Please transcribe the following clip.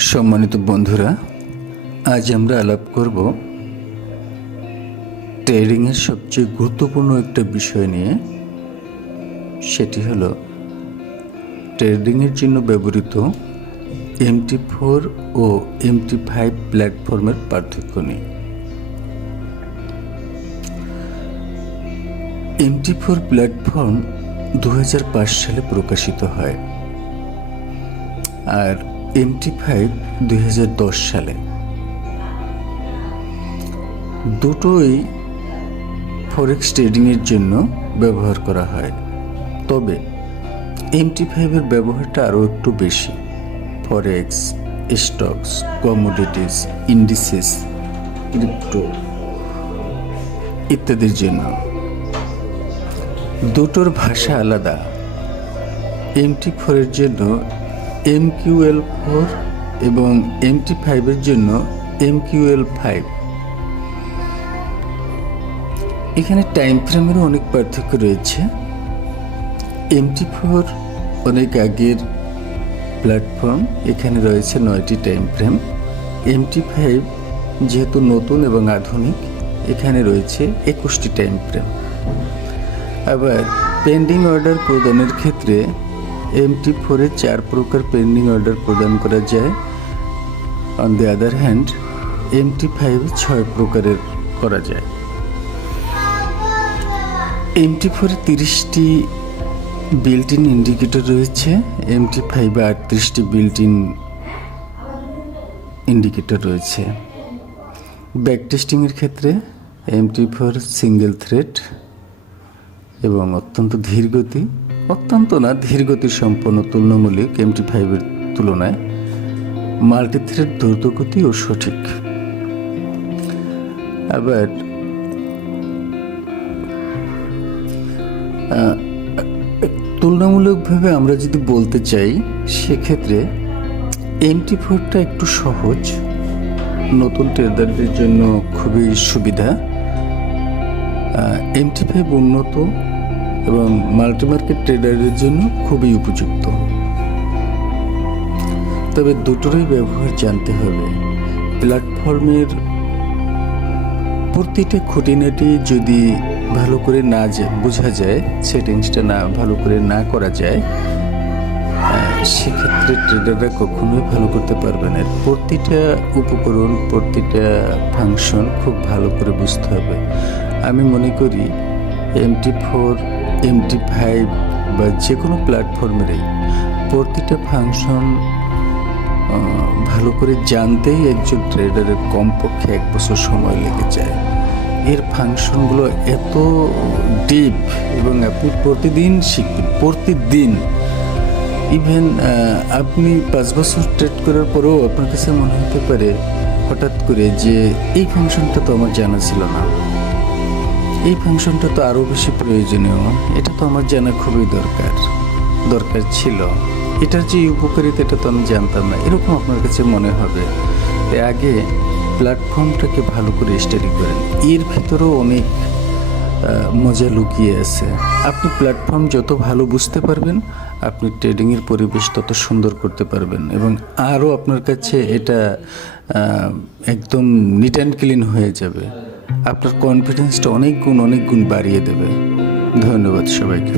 সম্মানিত বন্ধুরা, আজ আমরা আলাপ করব ট্রেডিংয়ের সবচেয়ে গুরুত্বপূর্ণ একটা বিষয় নিয়ে। সেটি হলো ট্রেডিংয়ের জন্য ব্যবহৃত MT4 ও MT5 প্ল্যাটফর্মের পার্থক্য নিয়ে। MT4 প্ল্যাটফর্ম 2005 সালে প্রকাশিত হয় আর MT5 2010 সালে। দুটোই ফরেক্স ট্রেডিংয়ের জন্য ব্যবহার করা হয়, তবে MT5 এর ব্যবহারটা আরও একটু বেশি ফরেক্স, স্টকস, কমোডিটিস, ইন্ডিসেস, ক্রিপ্টো ইত্যাদির জন্য। দুটোর ভাষা আলাদা। MT4 এর জন্য MQL4 এবং MT5 এর জন্য MQL5। এখানে টাইম ফ্রেমেরও অনেক পার্থক্য রয়েছে। MT4 অনেক আগের প্ল্যাটফর্ম, এখানে রয়েছে 9টি টাইম ফ্রেম। MT5 যেহেতু নতুন এবং আধুনিক, এখানে রয়েছে 21টি টাইম ফ্রেম। আবার পেন্ডিং অর্ডার প্রদানের ক্ষেত্রে MT4 এ 4 প্রকার পেন্ডিং অর্ডার প্রদান করা যায়। On the other hand MT5 এ 6 প্রকারের করা যায়। MT4 এ 30টি বিল্ট ইন ইন্ডিকেটর রয়েছে, MT5 এ 38টি বিল্ট ইন ইন্ডিকেটর রয়েছে। ব্যাক টেস্টিংয়ের ক্ষেত্রে MT4 সিঙ্গেল থ্রেড এবং অত্যন্ত ধীরগতি সম্পন্ন তুলনামূলক MT5 এর তুলনায় মাল্টি থ্রেড দ্রুতগতি ও সঠিক। আবার তুলনামূলকভাবে আমরা যদি বলতে চাই, সেক্ষেত্রে MT4টা একটু সহজ, নতুন ট্রেডারদের জন্য খুবই সুবিধা। MT5 উন্নত এবং মাল্টিমার্কেট ট্রেডারদের জন্য খুবই উপযুক্ত। তবে দুটোরই ব্যবহার জানতে হবে। প্ল্যাটফর্মের প্রতিটা খুঁটিনাটি যদি ভালো করে না বোঝা যায়, সেটিংসটা ভালো করে না করা যায়, সেক্ষেত্রে ট্রেডাররা কখনোই ভালো করতে পারবে না। প্রতিটা উপকরণ, প্রতিটা ফাংশন খুব ভালো করে বুঝতে হবে। আমি মনে করি MT4, MT5 বা যে কোনো প্ল্যাটফর্মেরই প্রতিটা ফাংশন ভালো করে জানতেই একজন ট্রেডারের কমপক্ষে 1 বছর সময় লেগে যায়। এর ফাংশনগুলো এত ডিপ এবং আপনি প্রতিদিন শিখবেন, প্রতিদিন। ইভেন আপনি 5 বছর ট্রেড করার পরেও আপনার কাছে মনে হতে পারে হঠাৎ করে যে এই ফাংশনটা তো আমার জানা ছিল না, এই ফাংশনটা তো আরও বেশি প্রয়োজনীয়, এটা তো আমার জানা খুবই দরকার ছিল, এটার যে উপকারিতা এটা তো আমি জানতাম না, এরকম আপনার কাছে মনে হবে। আগে প্ল্যাটফর্মটাকে ভালো করে স্টাডি করেন, এর ভিতরেও অনেক মজা লুকিয়ে আছে। আপনি প্ল্যাটফর্ম যত ভালো বুঝতে পারবেন, আপনি ট্রেডিংয়ের পরিবেশ তত সুন্দর করতে পারবেন এবং আরও আপনার কাছে এটা একদম নিট অ্যান্ড ক্লিন হয়ে যাবে। আপনার কনফিডেন্সটা অনেক গুণ বাড়িয়ে দেবে। ধন্যবাদ সবাইকে।